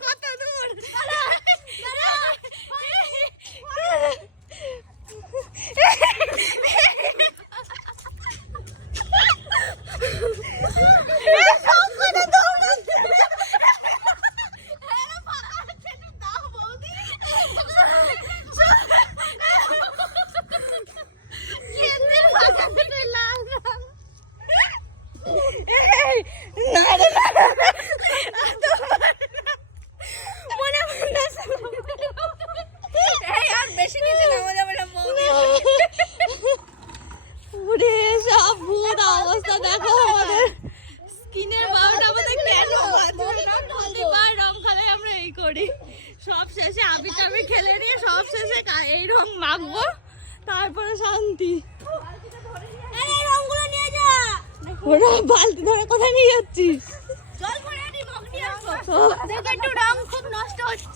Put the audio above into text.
কত দূর সব ভূত অবস্থা দেখো আমাদের স্কিনের বারোটা আমাদের কেন প্রতিবার রং খেলে আমরা এই করি সব শেষে আবি টাবি খেলে নিয়ে সব শেষে এই রং মাখবো তারপরে শান্তি রংগুলো নিয়ে যা ওরা বালতি ধরে কোথায় নিয়ে যাচ্ছিস জল ভরে আনি মগ নিয়ে আসবো একটু রং খুব নষ্ট হচ্ছে